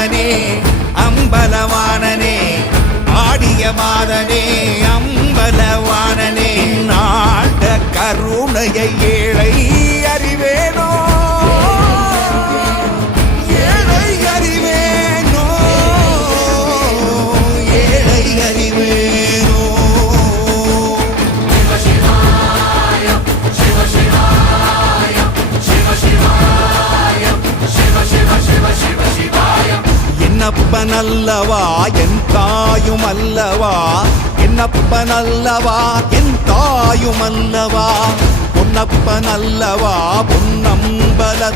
மாதனே அம்பலவாணனே ஆடிய மாதனே அம்பலவாணனே நாட கருணையை ஏழை அறிவேனோ ஏழை அறிவேனோ ஏழை அறிவேனோ என்னப்பனல்லவா என் தாயும் அல்லவா என்னப்பனல்லவா என் தாயும் அல்லவா பொன்னப்பனல்லவா பொன்னம்பல